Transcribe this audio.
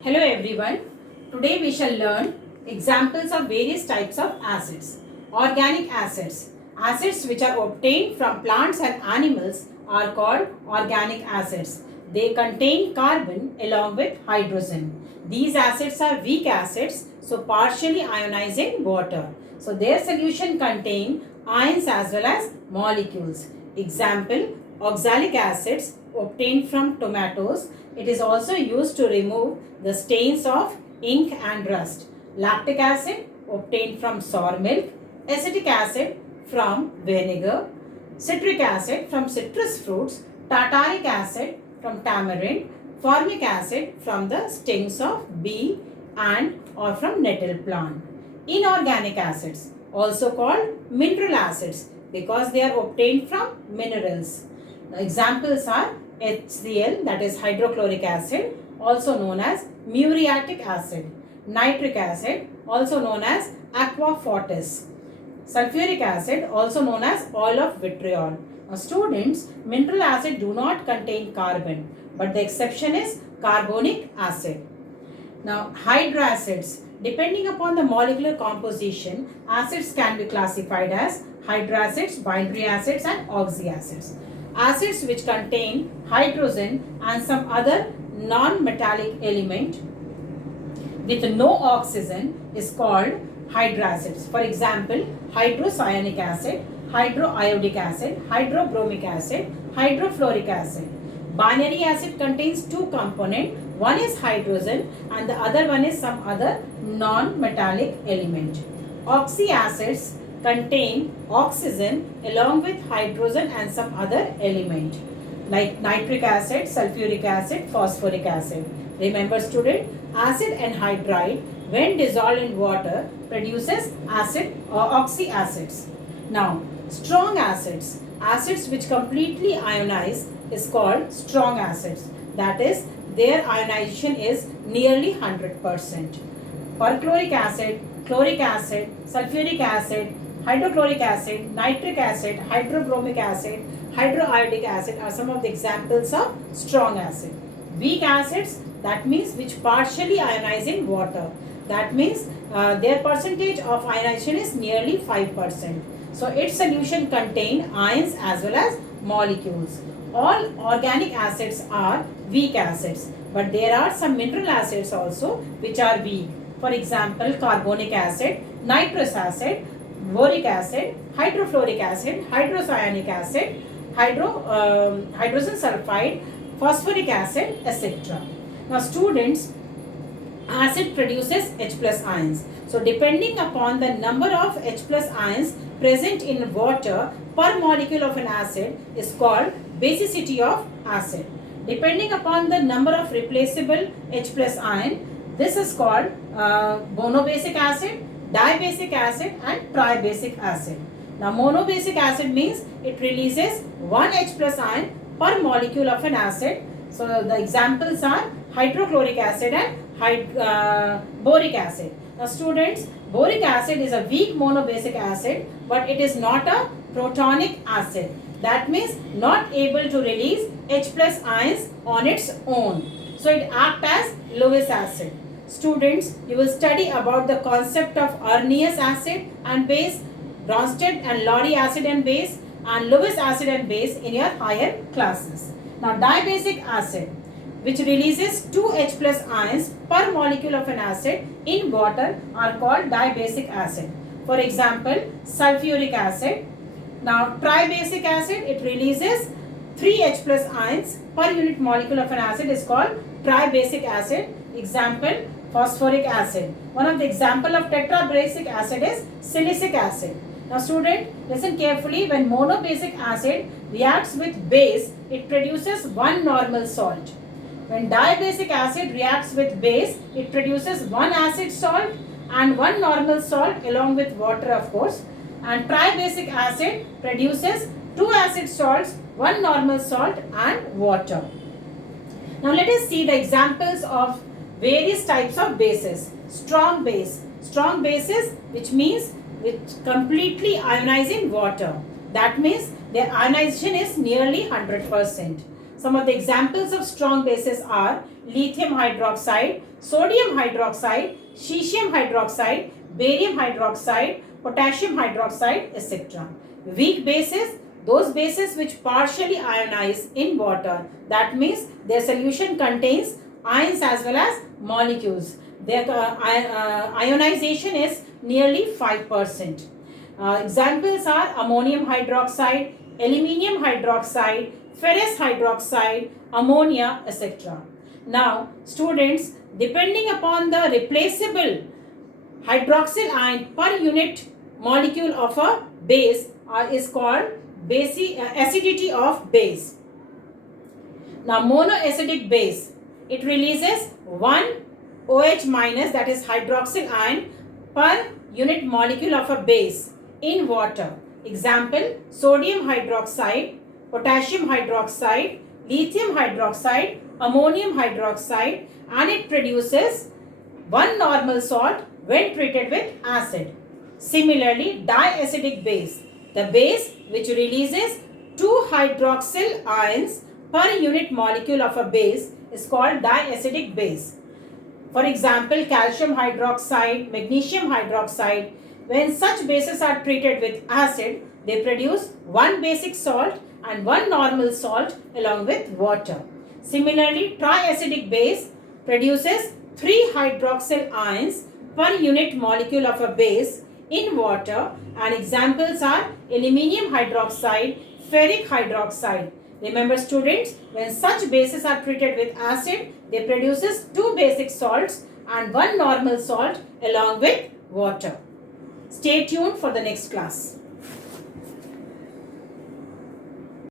Hello everyone. Today we shall learn examples of various types of acids. Organic acids. Acids which are obtained from plants and animals are called organic acids. They contain carbon along with hydrogen. These acids are weak acids, so partially ionizing water. So their solution contain ions as well as molecules. Example, oxalic acids obtained from tomatoes. It is also used to remove the stains of ink and rust. Lactic acid obtained from sour milk. Acetic acid from vinegar. Citric acid from citrus fruits. Tartaric acid from tamarind. Formic acid from the stings of bee and or from nettle plant. Inorganic acids, also called mineral acids, because they are obtained from minerals. The examples are HCl, that is hydrochloric acid, also known as muriatic acid. Nitric acid, also known as aqua fortis. Sulfuric acid, also known as oil of vitriol. Now students, mineral acid do not contain carbon, but the exception is carbonic acid. Now hydracids, depending upon the molecular composition, acids can be classified as hydracids, binary acids and oxyacids. Acids which contain hydrogen and some other non-metallic element with no oxygen is called hydracids. For example, hydrocyanic acid, hydroiodic acid, hydrobromic acid, hydrofluoric acid. Binary acid contains two components. One is hydrogen and the other one is some other non-metallic element. Oxyacids contain oxygen along with hydrogen and some other element like nitric acid, sulfuric acid, phosphoric acid. Remember student, acid anhydride when dissolved in water produces acid or oxyacids. Now, strong acids, acids which completely ionize is called strong acids. That is, their ionization is nearly 100%. Perchloric acid, chloric acid, sulfuric acid, hydrochloric acid, nitric acid, hydrobromic acid, hydroiodic acid are some of the examples of strong acid. Weak acids, that means which partially ionize in water. That means their percentage of ionization is nearly 5%. So its solution contain ions as well as molecules. All organic acids are weak acids, but there are some mineral acids also which are weak. For example, carbonic acid, nitrous acid, boric acid, hydrofluoric acid, hydrocyanic acid, hydrogen sulfide, phosphoric acid, etc. Now students, acid produces H plus ions. So depending upon the number of H plus ions present in water per molecule of an acid is called basicity of acid. Depending upon the number of replaceable H plus ion, this is called monobasic acid, dibasic acid and tribasic acid. Now monobasic acid means it releases one H plus ion per molecule of an acid. So the examples are hydrochloric acid and boric acid. Now students, boric acid is a weak monobasic acid, but it is not a protonic acid. That means not able to release H plus ions on its own. So it acts as Lewis acid. Students, you will study about the concept of Arrhenius acid and base, Bronsted and Lowry acid and base, and Lewis acid and base in your higher classes. Now dibasic acid, which releases 2 H plus ions per molecule of an acid in water, are called dibasic acid. For example, sulfuric acid. Now tribasic acid, it releases 3 H plus ions per unit molecule of an acid is called tribasic acid. Example, phosphoric acid. One of the example of tetrabasic acid is silicic acid. Now student, listen carefully. When monobasic acid reacts with base, it produces one normal salt. When dibasic acid reacts with base, it produces one acid salt and one normal salt along with water, of course. And tribasic acid produces two acid salts, one normal salt and water. Now let us see the examples of various types of bases. Strong base. Strong bases, which means with completely ionizing water. That means their ionization is nearly 100%. Some of the examples of strong bases are lithium hydroxide, sodium hydroxide, cesium hydroxide, barium hydroxide, potassium hydroxide, etc. Weak bases, those bases which partially ionize in water. That means their solution contains ions as well as molecules. Their ionization is nearly 5%. Examples are ammonium hydroxide, aluminium hydroxide, ferrous hydroxide, ammonia, etc. Now, students, depending upon the replaceable hydroxyl ion per unit molecule of a base is called acidity of base. Now, monoacidic base, it releases 1 OH minus, that is hydroxyl ion, per unit molecule of a base in water. Example, sodium hydroxide, potassium hydroxide, lithium hydroxide, ammonium hydroxide, and it produces 1 normal salt when treated with acid. Similarly, diacidic base, the base which releases 2 hydroxyl ions per unit molecule of a base is called diacidic base. For example, calcium hydroxide, magnesium hydroxide, when such bases are treated with acid, they produce 1 basic salt and 1 normal salt along with water. Similarly, triacidic base produces 3 hydroxyl ions per unit molecule of a base in water, and examples are aluminium hydroxide, ferric hydroxide. Remember students, when such bases are treated with acid, they produces 2 basic salts and 1 normal salt along with water. Stay tuned for the next class.